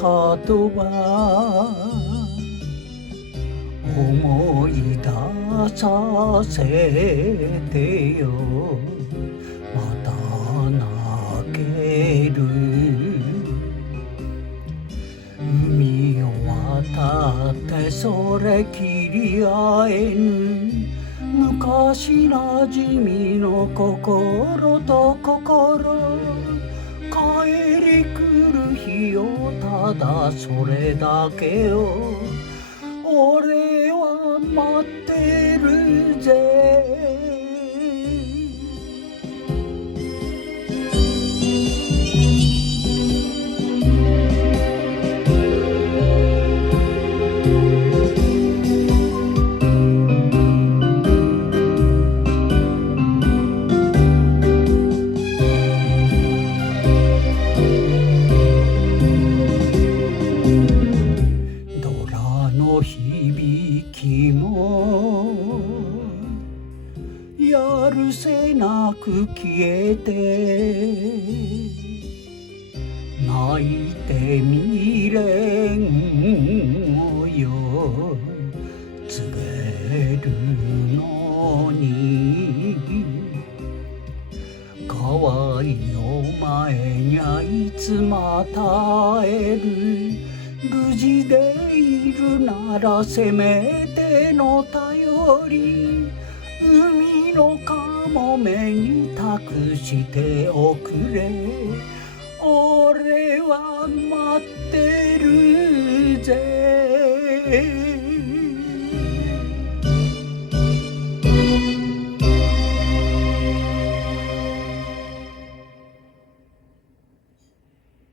ハートは思い出させてよ。また泣ける。海を渡ってそれきり会えぬ昔なじみの心と心。帰り来る日をただそれだけを俺は待ってるぜ。響きもやるせなく消えて泣いて未練をよ告げるのに可愛いお前にはいつまた会える。無事でいるならせめての頼り海のかもめに託しておくれ。俺は待ってるぜ。